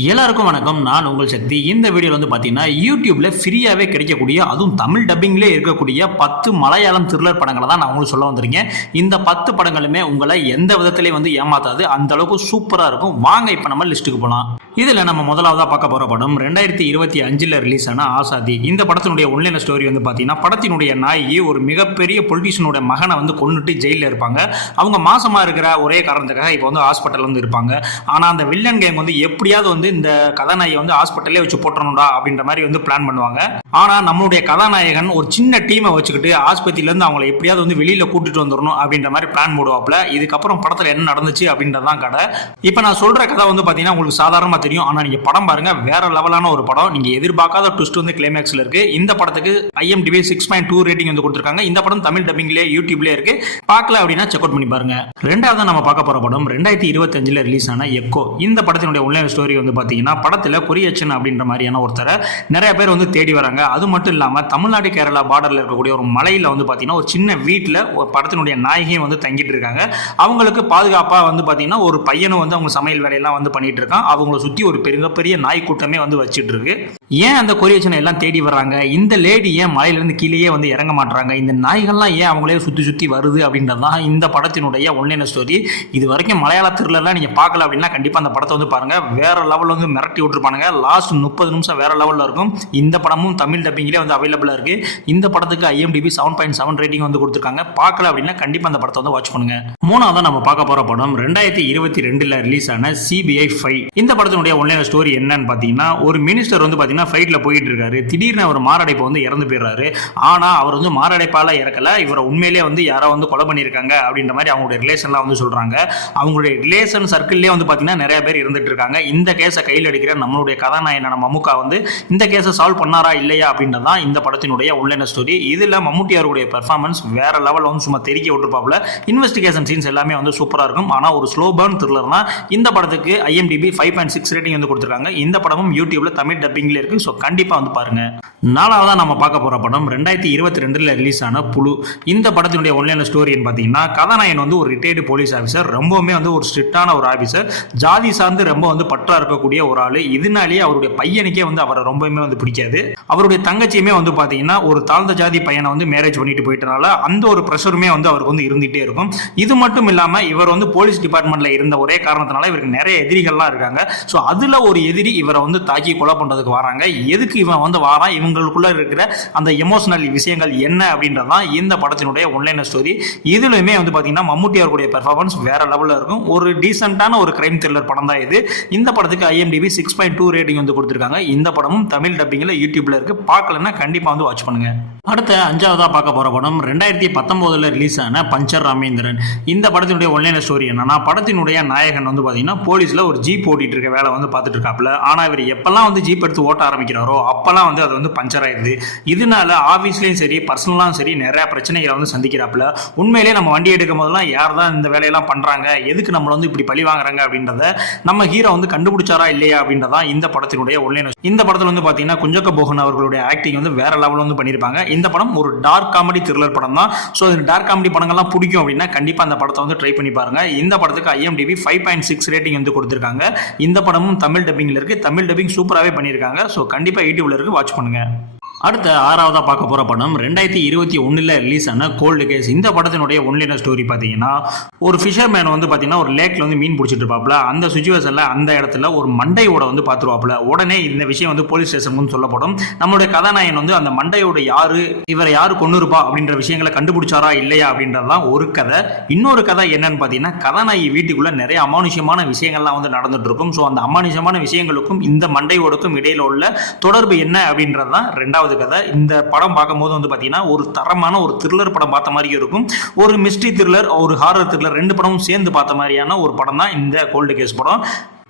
எல்லாருக்கும் வணக்கம். நான் உங்கள் சக்தி. இந்த வீடியோவில் வந்து பார்த்தீங்கன்னா யூடியூப்ல ஃப்ரீயாகவே கிடைக்கக்கூடிய, அதுவும் தமிழ் டப்பிங்லேயே இருக்கக்கூடிய 10 மலையாளம் த்ரில்லர் படங்களை தான் நான் உங்களுக்கு சொல்ல வந்திருக்கேன். இந்த 10 படங்களுமே உங்களை எந்த விதத்திலையும் வந்து ஏமாத்தாது, அந்த அளவுக்கு சூப்பராக இருக்கும். வாங்க இப்போ நம்ம லிஸ்ட்டுக்கு போகலாம். இதில் நம்ம முதலாவதாக பார்க்க போகிற படம் 2025 ரிலீஸ் ஆன ஆசாதி. இந்த படத்தினுடைய ஒன்லைன் ஸ்டோரி வந்து பார்த்தீங்கன்னா, படத்தினுடைய நாயகி ஒரு மிகப்பெரிய பொலிட்டீஷியனோட மகனை வந்து கொண்டுட்டு ஜெயிலில் இருப்பாங்க. அவங்க மாசமாக இருக்கிற ஒரே காரணத்துக்காக இப்போ வந்து ஹாஸ்பிட்டல் வந்து இருப்பாங்க. ஆனால் அந்த வில்லன் கேங் வந்து எப்படியாவது வந்து இந்த கதாநாயகி வந்து ஹாஸ்பிட்டலே வச்சு போட்டணும்டா அப்படின்ற மாதிரி வந்து பிளான் பண்ணுவாங்க. ஆனா நம்மளுடைய கதாநாயகன் ஒரு சின்ன டீமை வச்சுக்கிட்டு ஆஸ்பத்திரியில இருந்து அவங்களை எப்படியாவது வந்து வெளியில கூட்டிட்டு வந்துடணும் அப்படின்ற மாதிரி பிளான் போடுவாப்ல. இதுக்கப்புறம் படத்துல என்ன நடந்துச்சு அப்படின்றதான் கதை. இப்ப நான் சொல்ற கதை வந்து பாத்தீங்கன்னா உங்களுக்கு சாதாரணமா தெரியும். ஆனா நீங்க படம் பாருங்க, வேற லெவலான ஒரு படம். நீங்க எதிர்பார்க்காத ட்விஸ்ட் வந்து கிளைமேக்ஸ்ல இருக்கு. இந்த படத்துக்கு IMDb 6.2 ரேட்டிங் வந்து கொடுத்திருக்காங்க. இந்த படம் தமிழ் டப்பிங்லயே யூடியூப்லயே இருக்கு. பார்க்கல அப்படின்னா செக் அவுட் பண்ணி பாருங்க. ரெண்டாவது நம்ம பார்க்க போற படம் 2025 ரிலீஸ் ஆன எக்கோ. இந்த படத்தினுடைய ஒன்லைன் ஸ்டோரி வந்து பாத்தீங்கன்னா, படத்துல கொரியச்சன் அப்படின்ற மாதிரியான ஒருத்தரை நிறைய பேர் வந்து தேடி வராங்க. அது மட்டும் இல்லாம தமிழ்நாடு கேரளா பார்டர்ல இருக்கக்கூடிய ஒரு மலையில வந்து பாத்தீங்கன்னா ஒரு சின்ன வீட்டுல ஒரு படத்தினுடைய நாயகியும் வந்து தங்கிட்டு இருக்காங்க. அவங்களுக்கு பாதுகாப்பா வந்து பாத்தீங்கன்னா ஒரு பையனும் வந்து அவங்க சமையல் வேலையெல்லாம் வந்து பண்ணிட்டு இருக்கான். அவங்களை சுத்தி ஒரு பெரிய நாய் கூட்டமே வந்து வச்சிட்டு இருக்கு. ஏன் அந்த கொரியச்சனை எல்லாம் தேடி வர்றாங்க, இந்த லேடி ஏன் மலையிலிருந்து கீழேயே வந்து இறங்க மாட்டாங்க, இந்த நாய்கள்லாம் ஏன் அவங்களே சுத்தி வருது அப்படின்றதான் இந்த படத்தினுடைய ஒன்லைன் ஸ்டோரி. இது வரைக்கும் மலையாள த்ரில்லர்லாம் நீங்க பார்க்கல அப்படின்னா கண்டிப்பா அந்த படத்தை வந்து பாருங்க. வேற லெவல் வந்து மிரட்டி விட்டுருப்பானுங்க. லாஸ்ட் 30 நிமிஷம் வேற லெவலில் இருக்கும். இந்த படமும் தமிழ் டப்பிங்லேயே வந்து அவைலபிளாக இருக்கு. இந்த படத்துக்கு IMDb 7.7 ரேட்டிங் வந்து கொடுத்துருக்காங்க. பார்க்கல அப்படின்னா கண்டிப்பாக அந்த படத்தை வந்து வாட்ச் பண்ணுங்க. மூணாவது நம்ம பார்க்க போற படம் 2022 ரிலீஸ் ஆன CBI 5. இந்த படத்தினுடைய ஒன்லைன் ஸ்டோரி என்னன்னு பார்த்தீங்கன்னா, ஒரு மினிஸ்டர் வந்து பார்த்தீங்கன்னா ஃபைட்ல போயிட்டு இருக்காரு. திடீர்னு அவர் மாரடைப்பு வந்து இறந்து போயிடுறாரு. ஆனா அவர் வந்து மாரடைப்பால இறக்கல, இவரை உண்மையிலேயே வந்து யாரோ வந்து கொலை பண்ணியிருக்காங்க அப்படின்ற மாதிரி அவங்களுடைய ரிலேஷன்லாம் வந்து சொல்றாங்க. அவங்களுடைய ரிலேஷன் சர்க்கிள்லேயே வந்து பார்த்தீங்கன்னா நிறைய பேர் இருந்துட்டு இருக்காங்க. இந்த கேஸை கையில் அடிக்கிற நம்மளுடைய கதாநாயகனான மம்முக்கா வந்து இந்த கேஸை சால்வ் பண்ணாரா இல்லையா அப்படின்றதான் இந்த படத்தினுடைய ஒன்லைன் ஸ்டோரி. இதுல மம்முட்டி அவருடைய பெர்ஃபார்மன்ஸ் வேற லெவல் வந்து சும்மா தெறிக்க விட்டுருப்பாப்ல. இன்வெஸ்டிகேஷன் சீன்ஸ் எல்லாமே வந்து சூப்பரா இருக்கும். ஆனா ஒரு ஸ்லோ பர்ன் த்ரில்லர் தான். இந்த படத்துக்கு IMDb 5.6 ரேட்டிங் வந்து கொடுத்திருக்காங்க. இந்த படமும் யூடியூப்ல தமிழ் டப்பிங்ல இருக்கு. ஸோ கண்டிப்பா வந்து பாருங்க. நாலாவதா நம்ம பார்க்க போற படம் 2022 ரிலீஸ் ஆன புழு. இந்த படத்தினுடைய ஒன்லைன் ஸ்டோரின்னு பார்த்தீங்கன்னா, கதாநாயகன் வந்து ஒரு ரிட்டையர்டு போலீஸ் ஆஃபீஸர். ரொம்பவுமே வந்து ஒரு ஸ்ட்ரிக்டான ஒரு ஆஃபீஸர். ஜாதி சார்ந்து ரொம்ப வந்து பற்றா இருக்கக்கூடிய ஒரு ஆளு. இதனாலேயே அவருடைய பையனுக்கே வந்து அவரை ரொம்பவுமே வந்து பிடிக்காது. அவருடைய தங்கச்சியுமே வந்து பாத்தீங்கன்னா ஒரு தாழ்ந்த ஜாதி பையனை வந்து மேரேஜ் பண்ணிட்டு போயிட்டனால அந்த ஒரு ப்ரெஷருமே வந்து அவருக்கு வந்து இருந்துட்டே இருக்கும். இது மட்டும் இல்லாம இவர் வந்து போலீஸ் டிபார்ட்மெண்ட்ல இருந்த ஒரே காரணத்தினால இவருக்கு நிறைய எதிரிகள்லாம் இருக்காங்க. ஸோ அதுல ஒரு எதிரி இவரை வந்து தாக்கி கொலை பண்றதுக்கு வராங்க. எதுக்கு இவன் வந்து வாரான், இவங்களுக்குள்ள இருக்கிற அந்த எமோஷனல் விஷயங்கள் என்ன அப்படின்றதான் இந்த படத்தினுடைய ஒன்லைன் ஸ்டோரி. இதுலயுமே வந்து பாத்தீங்கன்னா மம்முட்டி அவருடைய பெர்ஃபார்மன்ஸ் வேற லெவல்ல இருக்கும். ஒரு டீசென்டான ஒரு கிரைம் த்ரில்லர் படம் தான் இது. இந்த படத்துக்கு IMDb 6.2 ரேட்டிங் வந்து கொடுத்திருக்காங்க. இந்த படமும் தமிழ் டப்பிங்ல யூடியூப்ல இருக்கு. பார்க்கலன்னா கண்டிப்பா வந்து வாட்ச் பண்ணுங்க. அடுத்த அஞ்சாவதா பார்க்க போற படம் 2019 ரிலீஸ் ஆன பஞ்சர் ராமேந்திரன். இந்த படத்தினுடைய ஒன்லைன் ஸ்டோரி என்னன்னா, படத்தினுடைய நாயகன் வந்து பாத்தீங்கன்னா போலீஸ்ல ஒரு ஜீப் ஓட்டிட்டு இருக்க வேலை வந்து பார்த்துட்டு இருக்காப்ல. ஆனா இவர் எப்பெல்லாம் வந்து ஜீப் எடுத்து ஓட்ட ஆரம்பிக்கிறாரோ அப்பெல்லாம் வந்து அது வந்து பஞ்சர் ஆயிடுது. இதனால ஆபீஸ்லயும் சரி பர்சனலாயும் சரி நிறைய பிரச்சனைகளை வந்து சந்திக்கிறாப்ல. உண்மையிலேயே நம்ம வண்டி எடுக்கும் போதெல்லாம் யார் தான் இந்த வேலையெல்லாம் பண்றாங்க, எதுக்கு நம்மள வந்து இப்படி பழி வாங்குறாங்க அப்படின்றத நம்ம ஹீரோ வந்து கண்டுபிடிச்சாரா இல்லையா அப்படின்றதான் இந்த படத்தினுடைய ஒன்லைன். இந்த படத்துல வந்து பாத்தீங்கன்னா குஞ்சக்க போகன் அவர்களுடைய ஆக்டிங் வந்து வேற லெவல் வந்து பண்ணிருப்பாங்க. இந்த படம் ஒரு டார்க் காமெடி த்ரில்லர் படம் தான். ஸோ இந்த டார்க் காமெடி படங்கள்லாம் பிடிக்கும் அப்படின்னா கண்டிப்பா அந்த படத்தை வந்து ட்ரை பண்ணி பாருங்க. இந்த படத்துக்கு IMDb 5.6 ரேட்டிங் வந்து கொடுத்திருக்காங்க. இந்த படமும் தமிழ் டப்பிங்ல இருக்கு. தமிழ் டப்பிங் சூப்பராகவே பண்ணியிருக்காங்க. ஸோ கண்டிப்பா யூடியூப்ல இருக்கு, வாட்ச் பண்ணுங்க. அடுத்த ஆறாவதா பார்க்க போற படம் 2021 ரிலீஸ் ஆன கோல்டு கேஸ். இந்த படத்தினுடைய ஒன்லைன் ஸ்டோரி பார்த்தீங்கன்னா, ஒரு ஃபிஷர்மேன் வந்து பார்த்தீங்கன்னா ஒரு லேக்ல வந்து மீன் பிடிச்சிட்டு இருப்பாப்ல. அந்த சுச்சுவேஷன்ல அந்த இடத்துல ஒரு மண்டையோட வந்து பார்த்துருவாப்ல. உடனே இந்த விஷயம் வந்து போலீஸ் ஸ்டேஷன் சொல்லப்படும். நம்மளுடைய கதாநாயகன் வந்து அந்த மண்டையோட யாரு, இவரை யாரு கொண்டு இருப்பா அப்படின்ற விஷயங்களை கண்டுபிடிச்சாரா இல்லையா அப்படின்றதான் ஒரு கதை. இன்னொரு கதை என்னன்னு பார்த்தீங்கன்னா, கதாநாயகி வீட்டுக்குள்ள நிறைய அமானுஷமான விஷயங்கள்லாம் வந்து நடந்துட்டு இருக்கும். ஸோ அந்த அமானுஷமான விஷயங்களுக்கும் இந்த மண்டையோடுக்கும் இடையில உள்ள தொடர்பு என்ன அப்படின்றதான் ரெண்டாவது கதை. இந்த படம் பார்க்கும்போது வந்து பாத்தீங்கன்னா ஒரு தரமான ஒரு த்ரில்லர் படம் பார்த்த மாதிரி இருக்கும். ஒரு மிஸ்ட்ரி த்ரில்லர், ஒரு ஹாரர் த்ரில்லர் ரெண்டு படமும் சேர்ந்து பார்த்த மாதிரியான ஒரு படம் தான் இந்த கோல்டு கேஸ் படம்.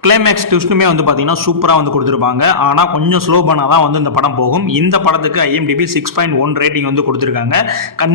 கிளைமேக்ஸ் ட்விஸ்ட்டுமே வந்து பார்த்தீங்கன்னா சூப்பராக வந்து கொடுத்துருப்பாங்க. ஆனால் கொஞ்சம் ஸ்லோ பண்ணால் தான் வந்து இந்த படம் போகும். இந்த படத்துக்கு IMDb 6.1 ரேட்டிங் வந்து கொடுத்துருக்காங்க.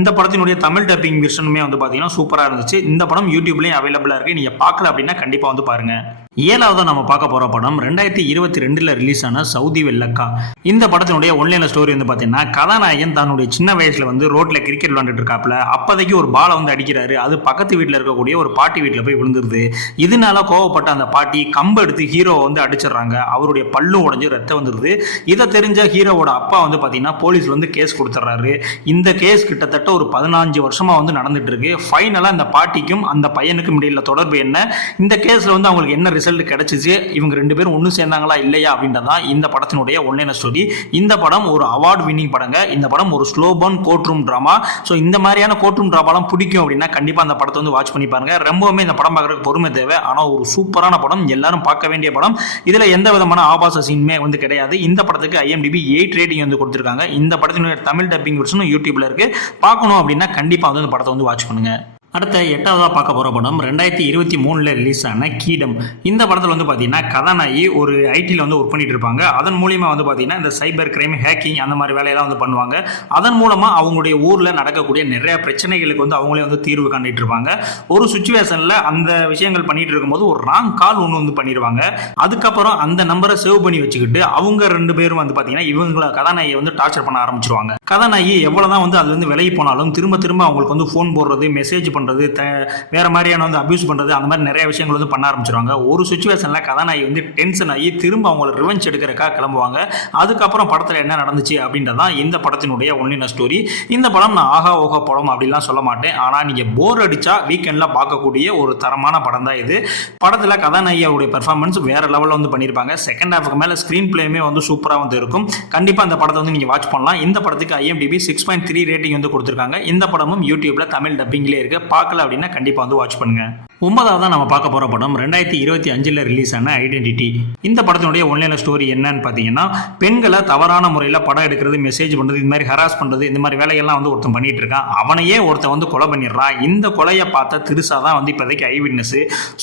இந்த படத்தினுடைய தமிழ் டப்பிங் வெர்ஷனுமே வந்து பார்த்தீங்கன்னா சூப்பராக இருந்துச்சு. இந்த படம் யூடியூப்லேயும் அவைலபிளாக இருக்குது. நீங்கள் பார்க்கல அப்படின்னா கண்டிப்பாக வந்து பாருங்கள். ஏழாவதாக நம்ம பார்க்க போகிற படம் 2022 ரிலீஸ் ஆன சவுதி வெள்ளக்கா. இந்த படத்தினுடைய ஒன்லைன ஸ்டோரி வந்து பார்த்தீங்கன்னா, கதாநாயகன் தன்னுடைய சின்ன வயசில் வந்து ரோட்டில் கிரிக்கெட் விளையாண்டுட்டு இருக்காப்புல. அப்போதைக்கு ஒரு பாலை வந்து அடிக்கிறாரு. அது பக்கத்து வீட்டில் இருக்கக்கூடிய ஒரு பாட்டி வீட்டில் போய் விழுந்துருது. இதனால கோவப்பட்ட அந்த பாட்டி கம்பு எடுத்து ஹீரோவை வந்து அடிச்சிடுறாங்க. அவருடைய பல்லும் உடஞ்சி ரத்தம் வந்துடுது. இதை தெரிஞ்ச ஹீரோவோட அப்பா வந்து பார்த்தீங்கன்னா போலீஸ்ல வந்து கேஸ் கொடுத்துட்றாரு. இந்த கேஸ் கிட்டத்தட்ட ஒரு 15 வருஷமா வந்து நடந்துட்டு இருக்கு. ஃபைனலாக இந்த பாட்டிக்கும் அந்த பையனுக்கும் இடையில தொடர்பு என்ன, இந்த கேஸ்ல வந்து அவங்களுக்கு என்ன ரிசல்ட் கிடைச்சிச்சு, இவங்க ரெண்டு பேரும் ஒன்று சேர்ந்தாங்களா இல்லையா அப்படின்றதான் இந்த படத்தினுடைய ஒன்லைன ஸ்டோரி. இந்த படம் ஒரு அவார்ட் வின்னிங் படங்க. இந்த படம் ஒரு slow burn court room drama. So இந்த மாதிரியான கோர்ட் ரூம் டிராமாலாம் பிடிக்கும் அப்படின்னா கண்டிப்பாக அந்த படத்தை வந்து வாட்ச் பண்ணி பாருங்க. ரொம்பவுமே இந்த படம் பார்க்கறதுக்கு பொறுமை தேவை. ஆனால் ஒரு சூப்பரான படம், எல்லாரும் பார்க்க வேண்டிய படம். இதில் எந்த விதமான ஆபாச சீனுமே வந்து கிடையாது. இந்த படத்துக்கு IMDb 8 ரேட்டிங் வந்து கொடுத்துருக்காங்க. இந்த படத்தினுடைய தமிழ் டப்பிங் வெர்ஷனும் யூடியூப்ல இருக்கு. பார்க்கணும் அப்படின்னா கண்டிப்பாக வந்து இந்த படத்தை வந்து வாட்ச் பண்ணுங்க. அடுத்த எட்டாவதாக பார்க்க போகிற படம் 2023 ரிலீஸ் ஆன கீடம். இந்த படத்தில் வந்து பார்த்தீங்கன்னா கதாநாயகி ஒரு ஐடியில் வந்து ஒர்க் பண்ணிட்டு இருப்பாங்க. அதன் மூலியமாக வந்து பார்த்தீங்கன்னா இந்த சைபர் கிரைம், ஹேக்கிங் அந்த மாதிரி வேலையெல்லாம் வந்து பண்ணுவாங்க. அதன் மூலமாக அவங்களுடைய ஊரில் நடக்கக்கூடிய நிறைய பிரச்சனைகளுக்கு வந்து அவங்களே வந்து தீர்வு கண்டுட்டு இருப்பாங்க. ஒரு சுச்சுவேஷனில் அந்த விஷயங்கள் பண்ணிட்டு இருக்கும்போது ஒரு ராங் கால் ஒன்று வந்து பண்ணிடுவாங்க. அதுக்கப்புறம் அந்த நம்பரை சேவ் பண்ணி வச்சுக்கிட்டு அவங்க ரெண்டு பேரும் வந்து பார்த்தீங்கன்னா இவங்களை கதாநாயகியை வந்து டார்ச்சர் பண்ண ஆரம்பிச்சிருவாங்க. கதாநாயகி எவ்வளோதான் வந்து அதுலேருந்து விலகி போனாலும் திரும்ப திரும்ப அவங்களுக்கு வந்து ஃபோன் போடுறது, மெசேஜ் பண்ணுறது, வேற மாதிரியான வந்து அபியூஸ் பண்ணுறது, அந்த மாதிரி நிறைய விஷயங்கள் வந்து பண்ண ஆரம்பிச்சிருவாங்க. ஒரு சுச்சுவேஷனில் கதாநாயகி வந்து டென்ஷன் ஆகி திரும்ப அவங்களை ரிவெஞ்ச் எடுக்கிறக்காக கிளம்புவாங்க. அதுக்கப்புறம் படத்தில் என்ன நடந்துச்சு அப்படின்றதான் இந்த படத்தினுடைய ஒன்லைன ஸ்டோரி. இந்த படம் நான் ஆகா ஓகா படம் அப்படின்லாம் சொல்ல மாட்டேன். ஆனால் நீங்கள் போர் அடிச்சா வீக்கெண்டில் பார்க்கக்கூடிய ஒரு தரமான படம் தான் இது. படத்தில் கதாநாயகியோடைய பெர்ஃபார்மன்ஸ் வேற லெவலில் வந்து பண்ணியிருப்பாங்க. செகண்ட் ஹாஃப்க்கு மேலே ஸ்க்ரீன் பிளேயுமே வந்து சூப்பராக வந்து இருக்கும். கண்டிப்பாக அந்த படத்தை வந்து நீங்கள் வாட்ச் பண்ணலாம். இந்த படத்துக்கு IMDb 6.3 ரேட்டிங் வந்து கொடுத்துருக்காங்க. இந்த படமும் யூடியூப்ல தமிழ் டப்பிங்லேயே இருக்கு. பார்க்கல அப்படின்னா கண்டிப்பாக வந்து வாட்ச் பண்ணுங்க. ஒன்பதாவது நம்ம பார்க்க போகிற படம் 2025 ரிலீஸ் ஆன ஐடென்டிட்டி. இந்த படத்தினுடைய ஒன்லைன ஸ்டோரி என்னன்னு பார்த்தீங்கன்னா, பெண்களை தவறான முறையில் படம் எடுக்கிறது, மெசேஜ் பண்ணுறது, இந்த மாதிரி ஹராஸ் பண்ணுறது, இந்த மாதிரி வேலைகள்லாம் வந்து ஒருத்தன் பண்ணிட்டு இருக்கான். அவனையே ஒருத்தன் வந்து கொலை பண்ணிடுறான். இந்த கொலையை பார்த்த திருசா தான் வந்து இப்போதைக்கு ஐ விட்னஸ்.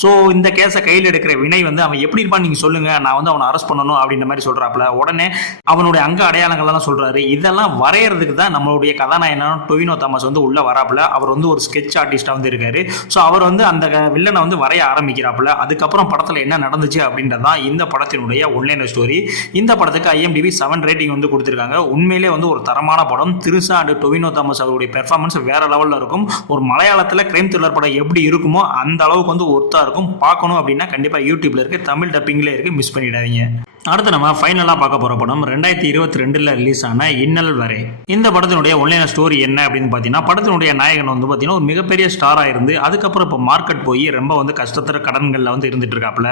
ஸோ இந்த கேஸை கையில் எடுக்கிற வினை வந்து அவன் எப்படி இருப்பான்னு நீங்கள் சொல்லுங்க, நான் வந்து அவனை அரெஸ்ட் பண்ணணும் அப்படின்ற மாதிரி சொல்கிறாப்புல. உடனே அவனுடைய அங்க அடையாளங்கள்லாம் சொல்கிறாரு. இதெல்லாம் வரையறதுக்கு தான் நம்மளுடைய கதாநாயகனான டொவினோ தாமஸ் வந்து உள்ள வராப்புல. அவர் வந்து ஒரு ஸ்கெட்ச் ஆர்டிஸ்டாக வந்து இருக்காரு. ஸோ அவர் வந்து அந்த வில்லனை வந்து வரைய ஆரம்பிக்கிறாப்புல. அதுக்கப்புறம் படத்தில் என்ன நடந்துச்சு அப்படின்றதான் இந்த படத்தினுடைய ஒன்லைன ஸ்டோரி. இந்த படத்துக்கு IMDb 7 ரேட்டிங் வந்து கொடுத்துருக்காங்க. உண்மையிலே வந்து ஒரு தரமான படம். திருசா அண்ட் டொவினோ தாமஸ் அவருடைய பெர்ஃபார்மன்ஸ் வேற லெவலில் இருக்கும். ஒரு மலையாளத்தில் கிரைம் த்ரில்லர் படம் எப்படி இருக்குமோ அந்த அளவுக்கு வந்து ஒர்த்தா இருக்கும். பார்க்கணும் அப்படின்னா கண்டிப்பாக யூடியூப்ல இருக்கு, தமிழ் டப்பிங்ல இருக்கு, மிஸ் பண்ணிடாதீங்க. அடுத்து நம்ம ஃபைனலாக பார்க்க போகிற படம் 2022 ரிலீஸ் ஆன இன்னல் வரை. இந்த படத்தினுடைய ஒன்லைன ஸ்டோரி என்ன அப்படின்னு பார்த்தீங்கன்னா, படத்தினுடைய நாயகன் வந்து பார்த்தீங்கன்னா ஒரு மிகப்பெரிய ஸ்டாராக இருந்து அதுக்கப்புறம் இப்போ மார்க்கெட் போய் ரொம்ப வந்து கஷ்டத்தர கடன்களில் வந்து இருந்துட்டு இருக்காப்புல.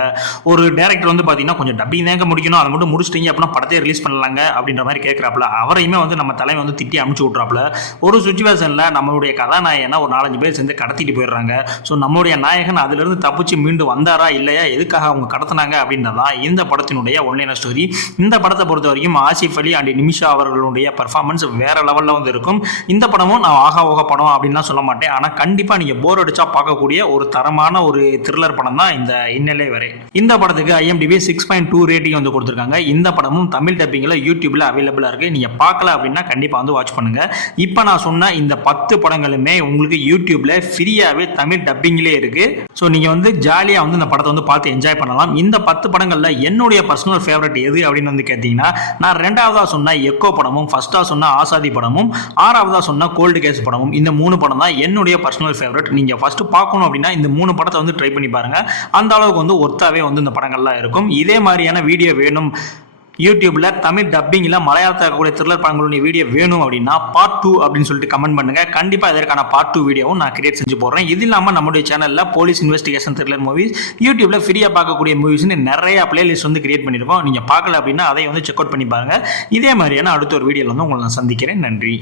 ஒரு டேரக்டர் வந்து பார்த்தீங்கன்னா கொஞ்சம் டப்பிங் தாங்க முடிக்கணும், அதை மட்டும் முடிச்சிட்டீங்க அப்படின்னா படத்தையே ரிலீஸ் பண்ணலாங்க அப்படின்ற மாதிரி கேட்குறாப்புல. அவரையுமே வந்து நம்ம தலைமை வந்து திட்டி அமுச்சு விட்றாப்புல. ஒரு சுச்சுவேஷனில் நம்மளுடைய கதாநாயகனை ஒரு 4-5 பேர் சேர்ந்து கடத்திட்டு போயிடுறாங்க. ஸோ நம்மளுடைய நாயகன் அதிலிருந்து தப்பிச்சு மீண்டு வந்தாரா இல்லையா, எதுக்காக அவங்க கடத்தினாங்க அப்படின்றதான் இந்த படத்தினுடைய ஸ்டோரி. இந்த படத்தை பொறுத்த வரைக்கும் ஆசிஃப் அலி அண்ட் நிமிஷா அவர்களுடைய பெர்ஃபார்மன்ஸ் வேற லெவல்ல வந்து இருக்கும். இந்த படமும் நான் ஆகா ஓகா படம் அப்படின்லாம் சொல்ல மாட்டேன். ஆனா கண்டிப்பா நீங்க போர் அடிச்சா பார்க்கக்கூடிய ஒரு தரமான ஒரு த்ரில்லர் படம் தான் இந்த இன்னலே வரை. இந்த படத்துக்கு IMDb 6.2 ரேட்டிங் வந்து கொடுத்துருக்காங்க. இந்த படமும் தமிழ் டப்பிங்ல யூடியூப்ல அவைலபிளா இருக்கு. நீங்க பார்க்கல அப்படின்னா கண்டிப்பா வந்து வாட்ச் பண்ணுங்க. இப்போ நான் சொன்ன இந்த 10 படங்களுமே உங்களுக்கு யூடியூப்ல ஃப்ரீயாவே தமிழ் டப்பிங்லேயே இருக்கு. ஸோ நீங்க வந்து ஜாலியா வந்து இந்த படத்தை வந்து பார்த்து என்ஜாய் பண்ணலாம். இந்த 10 படங்கள்ல என்னுடைய பர்சனல் ஃபேவரட் எது அப்படின்னு வந்து கேட்டீங்கன்னா, நான் 2ஆவதா சொன்ன எக்கோ படமும், ஃபர்ஸ்டா சொன்ன ஆசாதி படமும், 6ஆவதா சொன்ன கோல்டு கேஸ் படமும், இந்த 3 படம் தான் என்னுடைய பர்சனல் ஃபேவரட். நீங்க ஃபர்ஸ்ட் பார்க்கணும் அப்படின்னா இந்த 3 படத்தை வந்து ட்ரை பண்ணி பாருங்க. அந்த அளவுக்கு வந்து ஒர்த்தாவே வந்து இந்த படங்கள்லாம் இருக்கும். இதே மாதிரியான வீடியோ வேணும், யூடியூப்ல தமிழ் டப்பிங்ல மலையாளத்தில் இருக்கக்கூடிய த்ரில்லர் படங்களுடைய வீடியோ வேணும் அப்படின்னா பார்ட் 2 அப்படின்னு சொல்லிட்டு கமெண்ட் பண்ணுங்க. கண்டிப்பா இதற்கான பார்ட் 2 வீடியோவும் நான் கிரியேட் செஞ்சு போடுறேன். இது இல்லாம நம்மளுடைய சேனல்ல போலீஸ் இன்வெஸ்டிகேஷன் த்ரில்லர் மூவிஸ், யூடியூப்ல ஃப்ரீயா பார்க்கக்கூடிய மூவிஸ்னு நிறைய பிளேலிஸ்ட் வந்து கிரியேட் பண்ணிருக்கோம். நீங்க பார்க்கல அப்படின்னா அதை வந்து செக் அவுட் பண்ணி பாருங்க. இதே மாதிரியான அடுத்த ஒரு வீடியோல வந்து உங்களை நான் சந்திக்கிறேன். நன்றி.